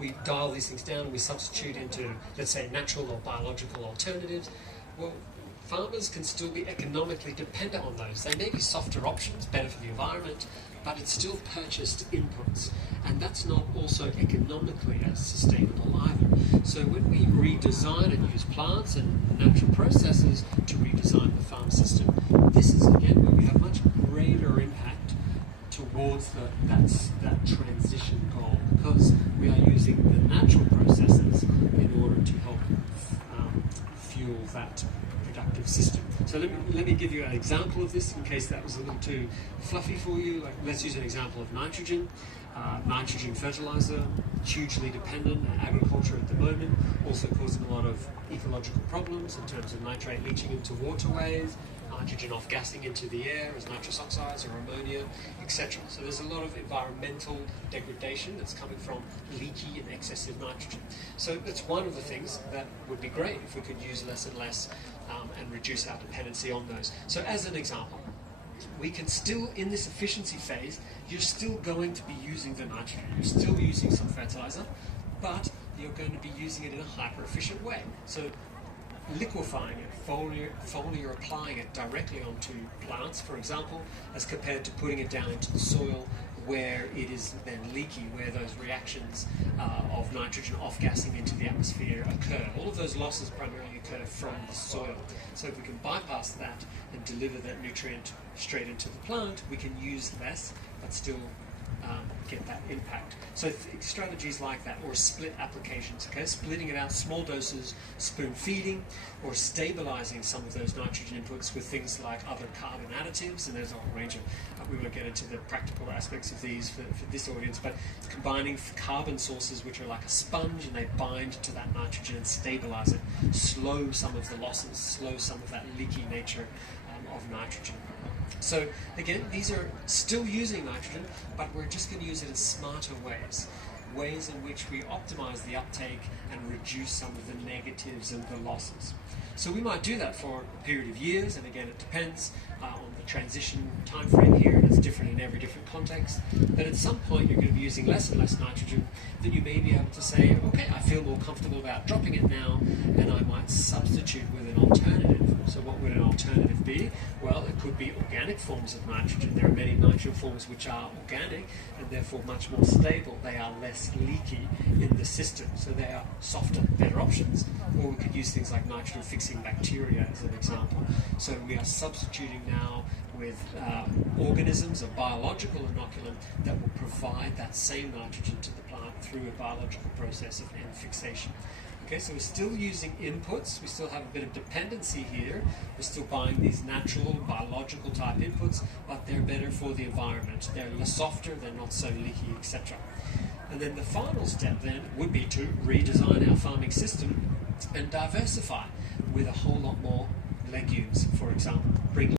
we dial these things down and we substitute into, let's say, natural or biological alternatives. Well, farmers can still be economically dependent on those. They may be softer options, better for the environment, but it's still purchased inputs, and that's not also economically as sustainable either. So when we redesign and use plants and natural processes to redesign the farm system, this is again where we have much greater impact towards that transition goal, because we are using the natural processes in order to help fuel that productive system. So let me give you an example of this in case that was a little too fluffy for you. Like, let's use an example of nitrogen. Nitrogen fertilizer, hugely dependent on agriculture at the moment, also causing a lot of ecological problems in terms of nitrate leaching into waterways, nitrogen off-gassing into the air as nitrous oxides or ammonia, etc. So there's a lot of environmental degradation that's coming from leaky and excessive nitrogen. So that's one of the things that would be great if we could use less and less and reduce our dependency on those. So as an example, we can still, in this efficiency phase, you're still going to be using the nitrogen, you're still using some fertilizer, but you're going to be using it in a hyper-efficient way. So liquefying it, foliar applying it directly onto plants, for example, as compared to putting it down into the soil where it is then leaky, where those reactions of nitrogen off-gassing into the atmosphere occur. All of those losses primarily occur from the soil. So if we can bypass that and deliver that nutrient straight into the plant, we can use less, but still get that impact. So strategies like that, or split applications, okay, splitting it out, small doses, spoon feeding, or stabilizing some of those nitrogen inputs with things like other carbon additives, and there's a whole range of, we won't get into the practical aspects of these for this audience, but combining carbon sources which are like a sponge and they bind to that nitrogen and stabilize it, slow some of the losses, slow some of that leaky nature of nitrogen. So again, these are still using nitrogen, but we're just going to use it in smarter ways in which we optimize the uptake and reduce some of the negatives and the losses. So we might do that for a period of years, and again it depends on the transition time frame here, and it's different in every different context. But at some point you're going to be using less and less nitrogen, then you may be able to say, okay, I feel more comfortable about dropping it now, and I might substitute with an alternative. So what would an alternative be? Well, it could be organic forms of nitrogen. There are many nitrogen forms which are organic and therefore much more stable. They are less leaky in the system, so they are softer, better options. Or we could use things like nitrogen fixing bacteria as an example. So we are substituting now with organisms, a biological inoculant that will provide that same nitrogen to the plant through a biological process of N fixation. Okay, so we're still using inputs, we still have a bit of dependency here, we're still buying these natural, biological type inputs, but they're better for the environment. They're softer, they're not so leaky, etc. And then the final step then would be to redesign our farming system and diversify with a whole lot more legumes, for example. Bring